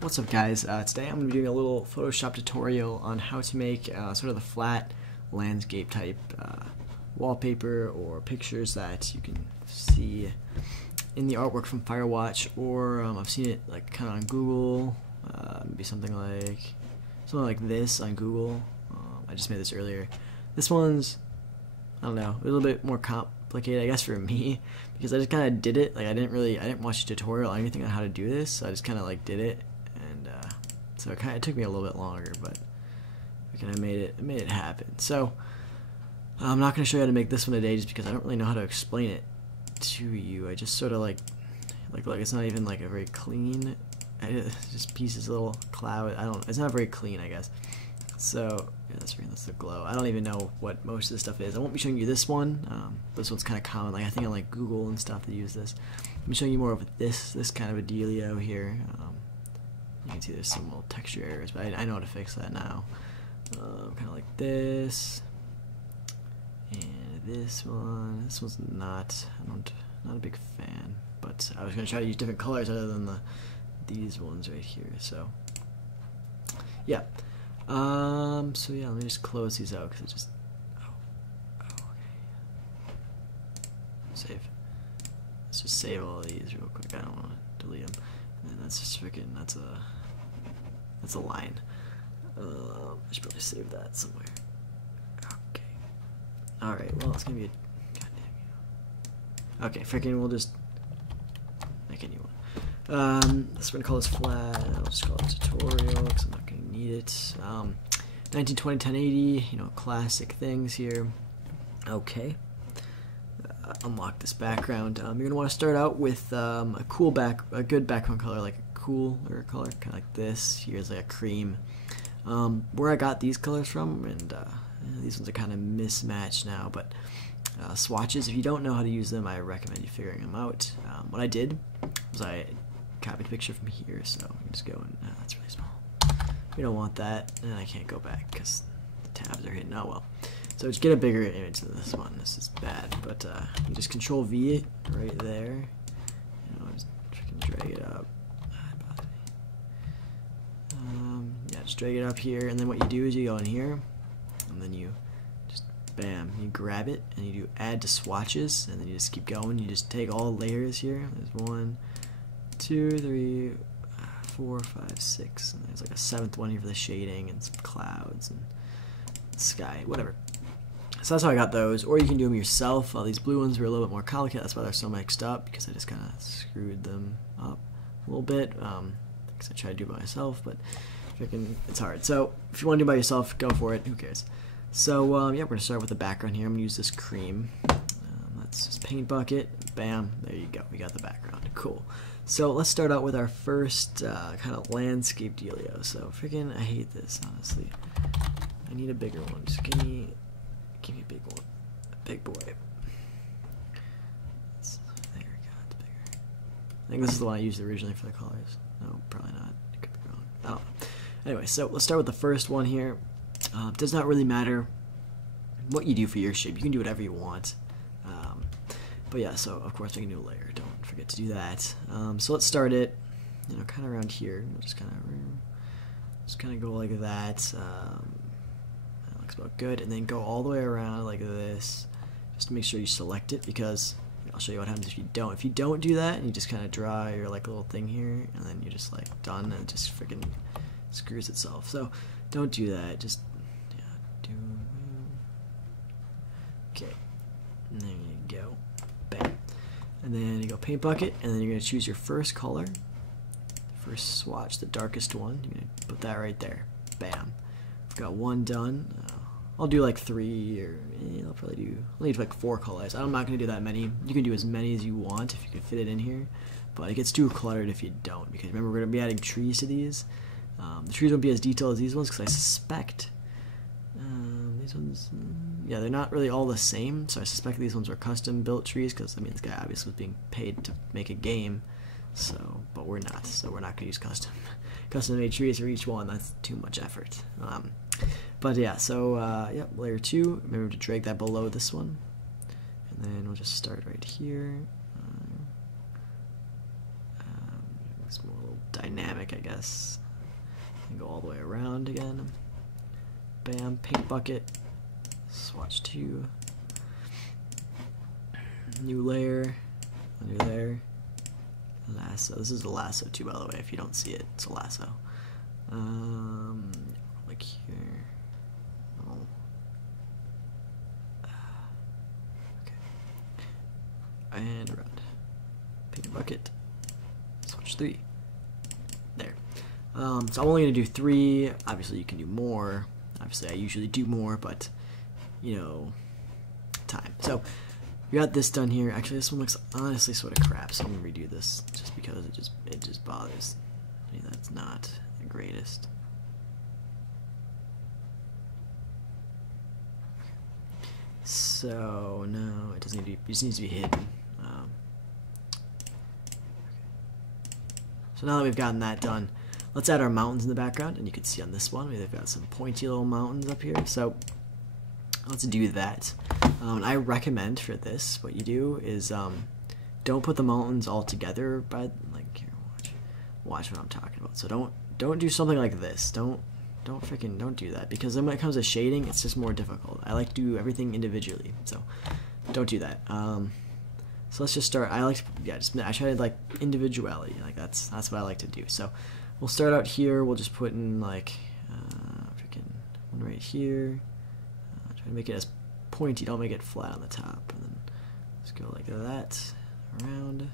What's up guys, today I'm going to be doing a little Photoshop tutorial on how to make sort of the flat landscape type wallpaper or pictures that you can see in the artwork from Firewatch, or I've seen it like kind of on Google, maybe something like this on Google. I just made this earlier. This one's, I don't know, a little bit more complicated I guess for me, because I just kind of did it. Like I didn't watch a tutorial or anything on how to do this, so I just kind of like did it. And so it took me a little bit longer, but I made it happen. So I'm not going to show you how to make this one today, just because I don't really know how to explain it to you. I just sort of like it's not even like a very clean. Just pieces, little cloud. It's not very clean, I guess. So yeah, that's the glow. I don't even know what most of this stuff is. I won't be showing you this one. This one's kind of common. Like I think on like Google and stuff they use this. I'm showing you more of this kind of a dealio here. You can see there's some little texture errors, but I know how to fix that now. Kind of like this, and this one. This one's not. Not a big fan, but I was gonna try to use different colors other than these ones right here. So yeah. So yeah, let me just close these out because it just. Okay. Save. Let's just save all of these real quick. I don't want to delete them. And that's just freaking. That's a line. I should probably save that somewhere. Okay. All right. Well, it's gonna be a. Goddamn. Okay, freaking. We'll just make a new one. So we're gonna call this flat. I'll just call it tutorial because I'm not gonna need it. 1920 1080. You know, classic things here. Okay. Unlock this background. You're gonna want to start out with a good background color, like a cooler color, kind of like this. Here's like a cream. Where I got these colors from, and these ones are kind of mismatched now, but swatches, if you don't know how to use them, I recommend you figuring them out. What I did was I copied a picture from here, so you just go and that's really small. We don't want that, and I can't go back because the tabs are hidden. Oh well. So just get a bigger image than this one. This is bad, but you just Control V it right there. You know, just drag it up. Yeah, just drag it up here, and then what you do is you go in here, and then you just bam, you grab it, and you do Add to Swatches, and then you just keep going. You just take all layers here. There's 1, 2, 3, 4, 5, 6, and there's like a 7th one here for the shading and some clouds and sky, whatever. So that's how I got those, or you can do them yourself. These blue ones were a little bit more complicated. That's why they're so mixed up, because I just kind of screwed them up a little bit. Because I tried to do it by myself, but it's hard. So if you want to do it by yourself, go for it. Who cares? So yeah, we're gonna start with the background here. I'm gonna use this cream. Let's just paint bucket. Bam. There you go. We got the background. Cool. So let's start out with our first kind of landscape dealio. So I hate this, honestly. I need a bigger one. Just give me a big one. A big boy. There we go. It's bigger. I think this is the one I used originally for the colors. No, probably not. It could be wrong. I don't know. Anyway, so let's start with the first one here. It does not really matter what you do for your shape. You can do whatever you want. But yeah, so of course we can do a layer. Don't forget to do that. So let's start it, you know, kind of around here. We'll just kind of go like that. That looks about good. And then go all the way around like this. Just to make sure you select it, because I'll show you what happens if you don't. If you don't do that, and you just kind of draw your like little thing here, and then you're just like done, and it just freaking screws itself. So don't do that. Just okay. And there you go. Bam. And then you go paint bucket, and then you're gonna choose your first color, first swatch, the darkest one. You're gonna put that right there. Bam. I've got one done. I'll do like 3, or I'll need like 4 colors. I'm not gonna do that many. You can do as many as you want if you can fit it in here, but it gets too cluttered if you don't, because remember we're gonna be adding trees to these. The trees won't be as detailed as these ones, because I suspect these ones, yeah, they're not really all the same, so I suspect these ones were custom built trees, because I mean this guy obviously was being paid to make a game, so, but we're not, so we're not gonna use custom made trees for each one. That's too much effort. But yeah, so yeah, layer 2, remember to drag that below this one, and then we'll just start right here. This more little dynamic, I guess. And go all the way around again. Bam, paint bucket. Swatch 2. New layer. Under there. Lasso. This is a lasso too, by the way. If you don't see it, it's a lasso. Like here. Oh. Okay. And around. Paint bucket. Swatch 3. There. So I'm only gonna do 3. Obviously, you can do more. Obviously, I usually do more, but you know, time. So we got this done here. Actually, this one looks honestly sort of crap, so I'm gonna redo this just because it just bothers me. That's not the greatest. So no, it doesn't need to be. It just needs to be hidden. So now that we've gotten that done, let's add our mountains in the background, and you can see on this one they've got some pointy little mountains up here. So let's do that. I recommend for this, what you do is don't put the mountains all together. By like here, watch what I'm talking about. So don't do something like this. Don't do that, because then when it comes to shading, it's just more difficult. I like to do everything individually, so don't do that. So let's just start. I try to like individuality. Like that's what I like to do. So we'll start out here. We'll just put in like freaking one right here. Try to make it as pointy. Don't make it flat on the top. And then let's go like that around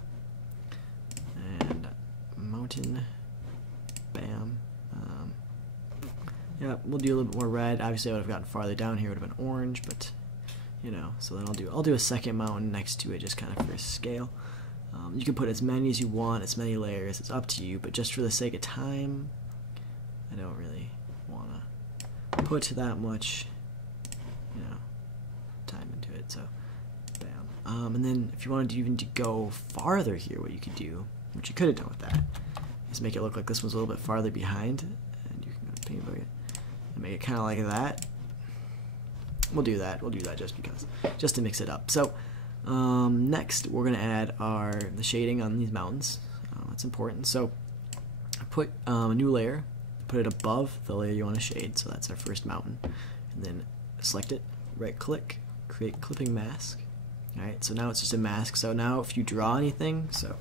and mountain. Bam. Yeah, we'll do a little bit more red. Obviously, I would have gotten farther down here. Would have been orange, but you know. So then I'll do a second mountain next to it, just kind of for scale. You can put as many as you want, as many layers. It's up to you. But just for the sake of time, I don't really want to put that much, you know, time into it. So, bam. And then if you wanted to even to go farther here, what you could do, which you could have done with that, is make it look like this one's a little bit farther behind, and you can go to paint bucket and make it kind of like that. We'll do that just because, just to mix it up. So next we're gonna add the shading on these mountains. That's important. So put a new layer, put it above the layer you want to shade. So that's our first mountain, and then select it, right click, create clipping mask. All right, so now it's just a mask. So now if you draw anything, so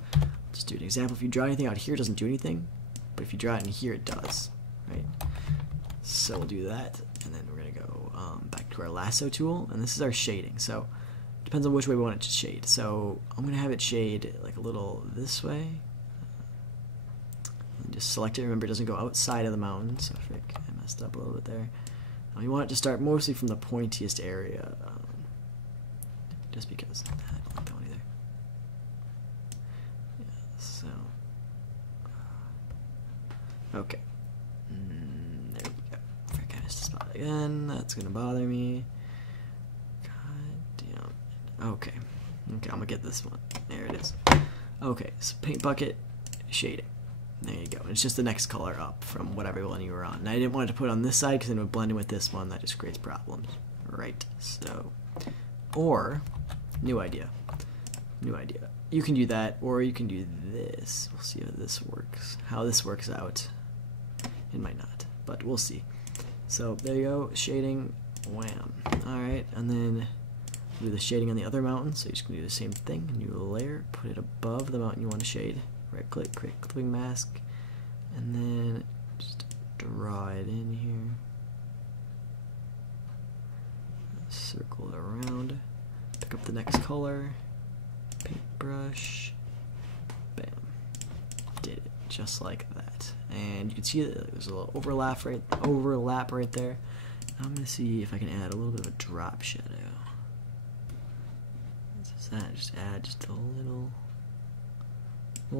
just do an example. If you draw anything out here, it doesn't do anything, but if you draw it in here, it does. Right. So we'll do that, and then we're gonna go back to our lasso tool, and this is our shading. So it depends on which way we want it to shade. So I'm gonna have it shade like a little this way, and just select it. Remember, it doesn't go outside of the mountain. So frick, I messed up a little bit there. You want it to start mostly from the pointiest area, just because I don't like that one either. Yeah, so okay. There we go. Frick, I missed a spot again. That's gonna bother me. God damn. Okay. Okay, I'm gonna get this one. There it is. Okay, so paint bucket, shading. There you go. It's just the next color up from whatever one you were on. And I didn't want to put it on this side because then it would blend in with this one. That just creates problems. Right. So, or, new idea. New idea. You can do that, or you can do this. We'll see how this works. How this works out. It might not, but we'll see. So there you go. Shading. Wham. Alright, and then do the shading on the other mountain. So you're just going to do the same thing. New layer. Put it above the mountain you want to shade. Right click, create clipping mask, and then just draw it in here. Circle it around. Pick up the next color. Paintbrush. Bam. Did it just like that. And you can see that there's a little overlap right there. I'm gonna see if I can add a little bit of a drop shadow. What's that? Just add just a little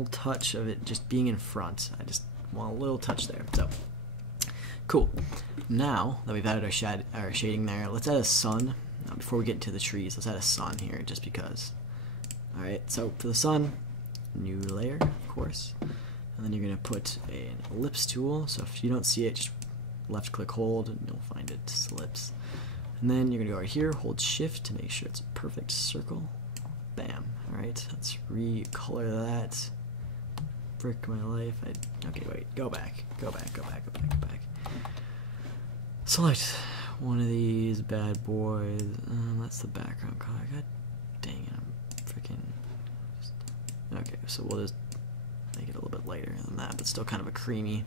touch of it just being in front. I just want a little touch there. So cool. Now that we've added our shading there, let's add a sun. Now, before we get into the trees, let's add a sun here just because. Alright, so for the sun, new layer, of course. And then you're going to put an ellipse tool. So if you don't see it, just left click hold and you'll find it. It's ellipse. And then you're going to go right here, hold shift to make sure it's a perfect circle. Bam. Alright, let's recolor that. Frick my life, I Okay, wait, go back. Select one of these bad boys. That's the background color. God dang it, I'm freaking... Okay, so we'll just make it a little bit lighter than that, but still kind of a creamy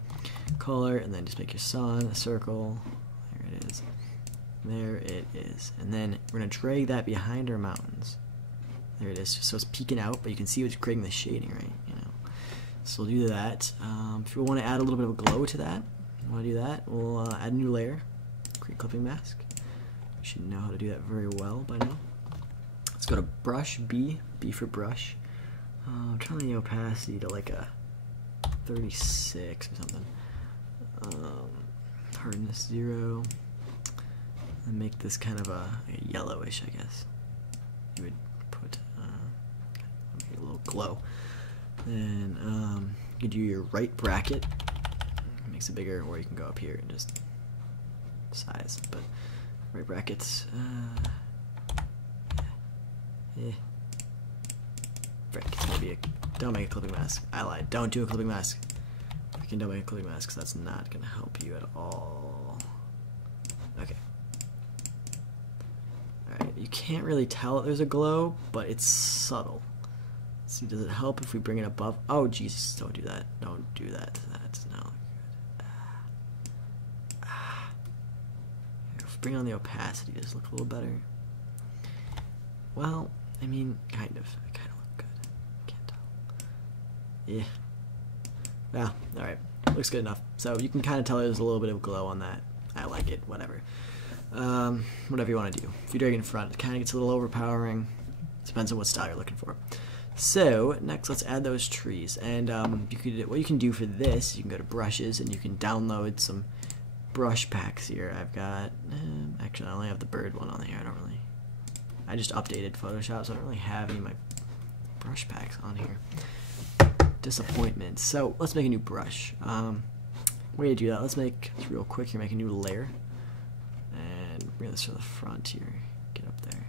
color, and then just make your sun a circle. There it is. There it is. And then we're going to drag that behind our mountains. There it is. So it's peeking out, but you can see it's creating the shading, right? So we'll do that. If we want to add a little bit of a glow to that, we'll add a new layer. Create clipping mask. You should know how to do that very well by now. Let's go to brush, B for brush. Turn the opacity to like a 36 or something. Hardness 0. And make this kind of a yellowish, I guess. You would put a little glow. Then you can do your right bracket. It makes it bigger, or you can go up here and just size. But right brackets. Frick, don't make a clipping mask. I lied. Don't do a clipping mask. Freaking don't make a clipping mask, because that's not gonna help you at all. Okay. Alright, you can't really tell that there's a glow, but it's subtle. See, does it help if we bring it above? Oh, Jesus, don't do that. Don't do that. That's not good. If we bring on the opacity, does it look a little better? Well, I mean, kind of. It kind of look good. Can't tell. Yeah. Well, alright. Looks good enough. So you can kind of tell there's a little bit of glow on that. I like it. Whatever. Whatever you want to do. If you drag in front, it kind of gets a little overpowering. Depends on what style you're looking for. So next, let's add those trees. And what you can do for this, you can go to brushes and you can download some brush packs here. I've got actually I only have the bird one on here. I just updated Photoshop, so I don't really have any of my brush packs on here. Disappointment. So let's make a new brush. Way to do that, let's make this real quick here. Make a new layer and bring this to the front here. Get up there.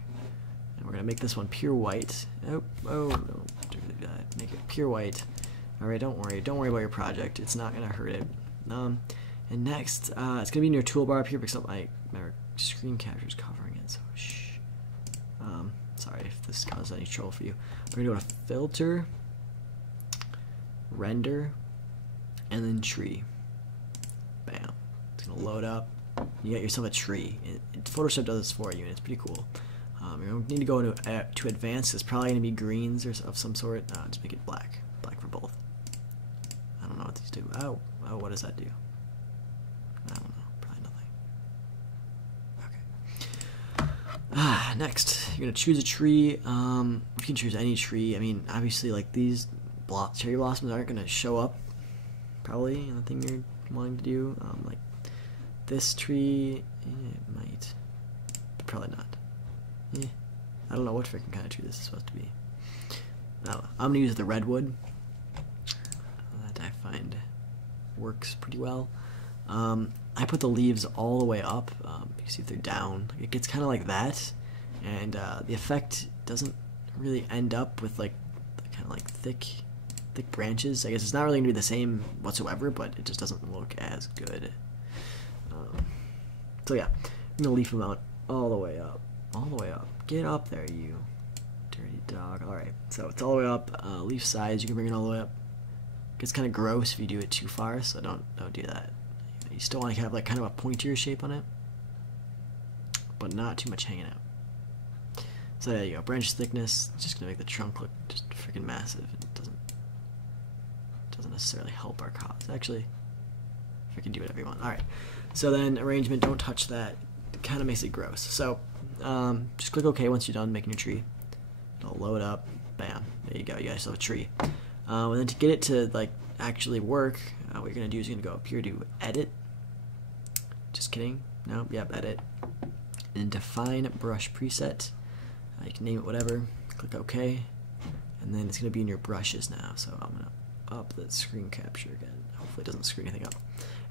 We're going to make this one pure white. Oh, no, don't do that. Make it pure white. Alright, don't worry about your project. It's not going to hurt it. And next, it's going to be in your toolbar up here because my screen capture is covering it, so shh. Sorry if this causes any trouble for you. We're going to go to Filter, Render, and then Tree. Bam. It's going to load up. You got yourself a tree. Photoshop does this for you, and it's pretty cool. You're going to need to go to advanced. It's probably going to be greens or of some sort. Just make it black. Black for both. I don't know what these do. Oh, what does that do? I don't know. Probably nothing. Okay. Next, you're going to choose a tree. You can choose any tree. I mean, obviously, like these cherry blossoms aren't going to show up probably in the thing you're wanting to do. Like this tree, it might, but probably not. Yeah, I don't know what freaking kind of tree this is supposed to be. I'm going to use the redwood. That I find works pretty well. I put the leaves all the way up. You can see if they're down. It gets kind of like that. And the effect doesn't really end up with like kind of like thick branches. I guess it's not really going to be the same whatsoever, but it just doesn't look as good. So yeah, I'm going to leaf them out all the way up. All the way up. Get up there, you dirty dog. Alright, so it's all the way up. Leaf size, you can bring it all the way up. It gets kind of gross if you do it too far, so don't do that. You still want to have like kind of a pointier shape on it, but not too much hanging out. So there you go. Branch thickness. It's just going to make the trunk look just freaking massive. It doesn't necessarily help our cause. Actually, if I can do whatever you want. Alright, so then arrangement, don't touch that. It kind of makes it gross. So just click OK once you're done making your tree. It'll load up. Bam. There you go. You guys have a tree. And then to get it to like actually work, what you're gonna do is you're gonna go up here to Edit. Just kidding. Nope. Yep. Edit. And Define Brush Preset. You can name it whatever. Click OK. And then it's gonna be in your brushes now. So I'm gonna up the screen capture again. Hopefully it doesn't screw anything up.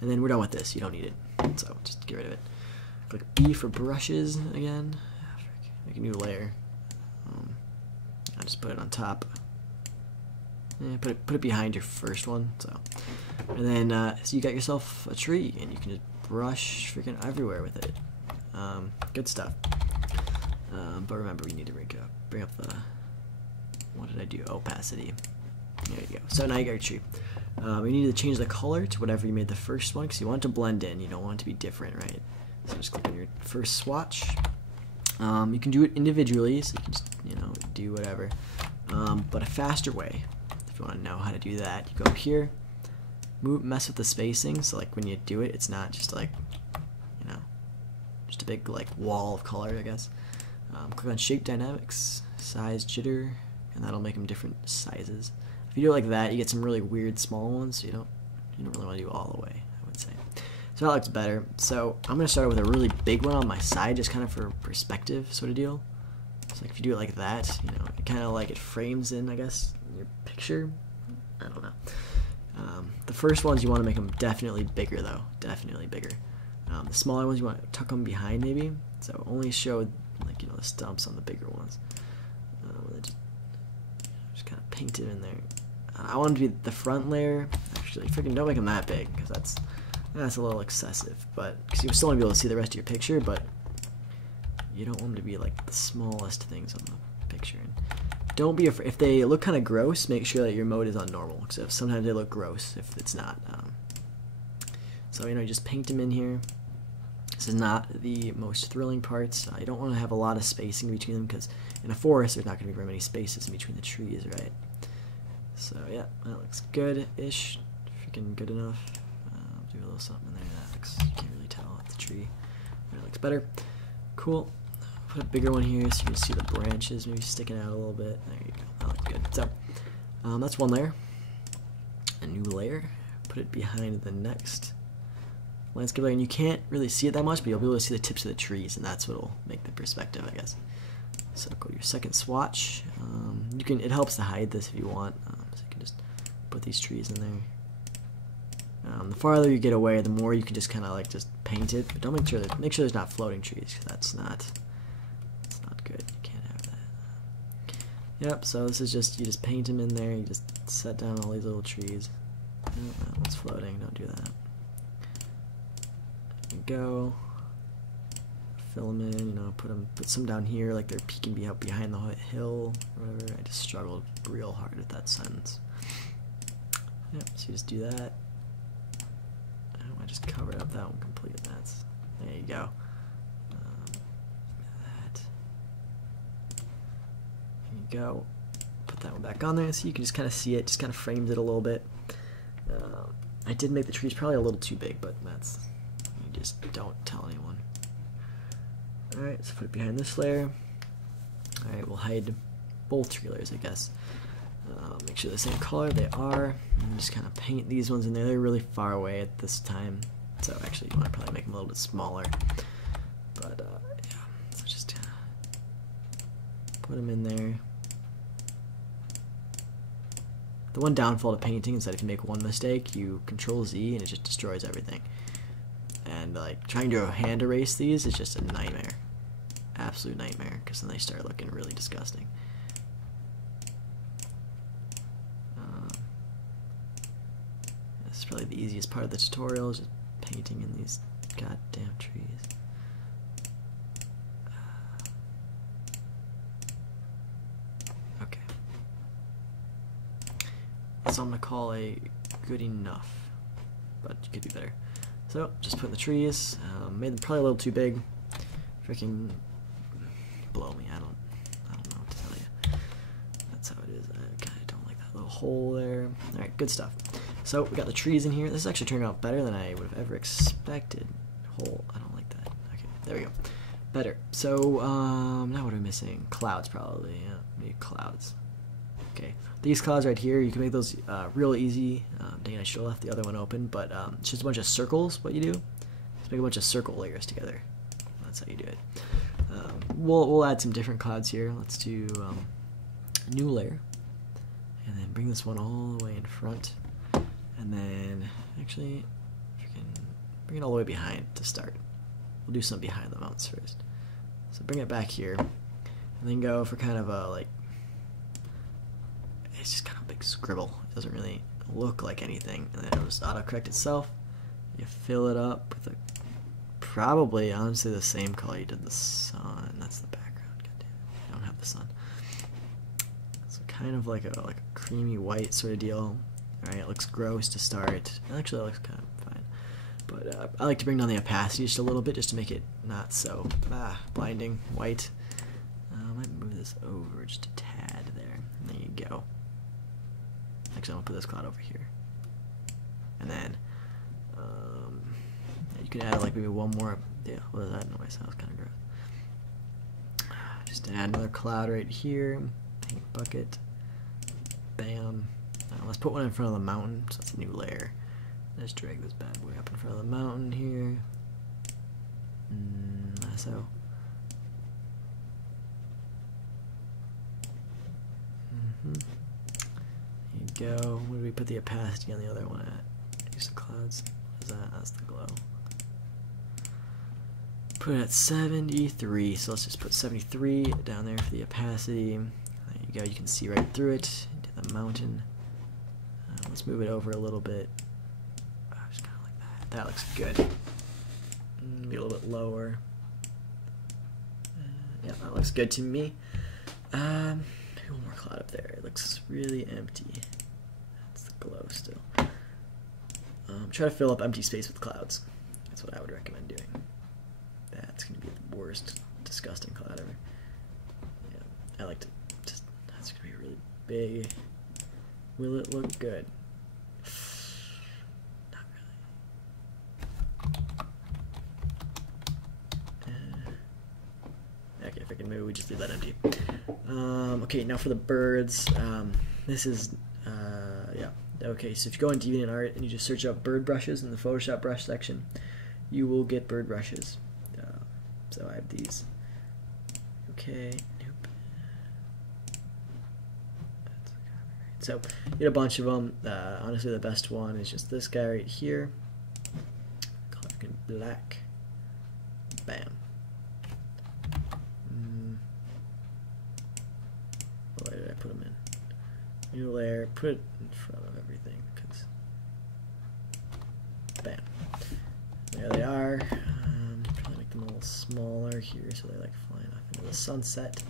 And then we're done with this. You don't need it. So just get rid of it. Click B for brushes again. Make a new layer. I'll just put it on top. Yeah, put it behind your first one. So And then so you got yourself a tree, and you can just brush freaking everywhere with it. Good stuff. But remember, we need to bring up the, what did I do? Opacity. There you go. So now you got your tree. We need to change the color to whatever you made the first one, because you want it to blend in. You don't want it to be different, right? So just click on your first swatch. You can do it individually, so you can just, do whatever. But a faster way, if you want to know how to do that, you go up here, mess with the spacing, so like when you do it, it's not just like, just a big like wall of color, I guess. Click on Shape Dynamics, Size Jitter, and that'll make them different sizes. If you do it like that, you get some really weird small ones, so you don't really want to do all the way, I would say. So that looks better. So I'm going to start with a really big one on my side, just kind of for perspective sort of deal. So like if you do it like that, it kind of like it frames in, I guess, your picture. I don't know. The first ones you want to make them definitely bigger though, definitely bigger. The smaller ones you want to tuck them behind maybe, so only show like the stumps on the bigger ones. Just kind of paint it in there. I want them to be the front layer. Actually, freaking don't make them that big, because that's a little excessive. But because you still want to be able to see the rest of your picture, but you don't want them to be like the smallest things on the picture. And don't be afraid if they look kind of gross. Make sure that your mode is on normal, because sometimes they look gross if it's not. So you just paint them in here. This is not the most thrilling parts. You don't want to have a lot of spacing between them, because in a forest there's not going to be very many spaces in between the trees, right? So yeah, that looks good-ish. Freaking good enough. Do a little something in there. That looks, you can't really tell it's a tree. That looks better. Cool. Put a bigger one here so you can see the branches maybe sticking out a little bit. There you go. That looks good. So that's one layer. A new layer. Put it behind the next landscape layer, and you can't really see it that much, but you'll be able to see the tips of the trees, and that's what'll make the perspective, I guess. So go to your second swatch. It helps to hide this if you want. So you can just put these trees in there. The farther you get away, the more you can just kind of like just paint it, but don't make sure there's not floating trees, because that's not good. You can't have that. Yep. So this is just, you just paint them in there. You just set down all these little trees. Oh, that one's floating. Don't do that. There you go. Fill them in. Put some down here, like they're peeking out behind the hill or whatever. I just struggled real hard with that sentence. Yep. So you just do that. I just covered up that one completely. There you go. There you go. Put that one back on there so you can just kind of see it. Just kind of framed it a little bit. I did make the trees probably a little too big, but you just don't tell anyone. Alright, so put it behind this layer. Alright, we'll hide both tree layers, I guess. Make sure they're the same color. They are. And just kind of paint these ones in there. They're really far away at this time. So actually, you want to probably make them a little bit smaller. But yeah, so just put them in there. The one downfall to painting is that if you make one mistake, you Control Z and it just destroys everything. And like trying to hand erase these is just a nightmare. Absolute nightmare, because then they start looking really disgusting. This is probably the easiest part of the tutorial, is just painting in these goddamn trees. Okay. So I'm going to call a good enough, but you could do better. So, just put in the trees, made them probably a little too big. Freaking blow me, I don't know what to tell you. That's how it is. I kind of don't like that little hole there. Alright, good stuff. So, we got the trees in here. This is actually turning out better than I would have ever expected. Hole, I don't like that. Okay, there we go. Better. So, now what are we missing? Clouds, probably. Yeah, maybe clouds. Okay, these clouds right here, you can make those real easy. Dang, I should have left the other one open, but it's just a bunch of circles, what you do. Just make a bunch of circle layers together. That's how you do it. We'll add some different clouds here. Let's do a new layer, and then bring this one all the way in front, and then actually bring it all the way behind to start. We'll do some behind the mountains first. So bring it back here, and then go for kind of a like, it's just kind of a big scribble. It doesn't really look like anything, and then it'll just autocorrect itself. You fill it up with probably honestly the same color you did the sun. That's the background. God damn it. I don't have the sun. So kind of like a creamy white sort of deal. Alright, it looks gross to start. Actually, it looks kind of fine. But I like to bring down the opacity just a little bit just to make it not so blinding white. I might move this over just a tad there. There you go. Actually, I'm going to put this cloud over here. And then you can add like maybe one more. Yeah, what is that noise? That was kind of gross. Just add another cloud right here. Paint bucket. Bam. Let's put one in front of the mountain, so that's a new layer. Let's drag this bad boy up in front of the mountain here. So. There you go. Where do we put the opacity on the other one at? Use the clouds. What is that? That's the glow. Put it at 73. So let's just put 73 down there for the opacity. There you go. You can see right through it into the mountain. Let's move it over a little bit. Just kind of like that. That looks good. Maybe a little bit lower. Yeah, that looks good to me. Maybe one more cloud up there. It looks really empty. That's the glow still. Try to fill up empty space with clouds. That's what I would recommend doing. That's going to be the worst, disgusting cloud ever. Yeah, I like to just. That's going to be really big. Will it look good? Not really. Okay, if I can move, we just leave that empty. Okay, now for the birds. This is, yeah. Okay, so if you go on DeviantArt and you just search up bird brushes in the Photoshop brush section, you will get bird brushes. So I have these. Okay, nope. So you get a bunch of them. Honestly, the best one is just this guy right here. Color in black. Bam. What layer did I put them in? New layer. Put it in front of everything. Cause bam. There they are. Probably make them a little smaller here so they like flying off into the sunset.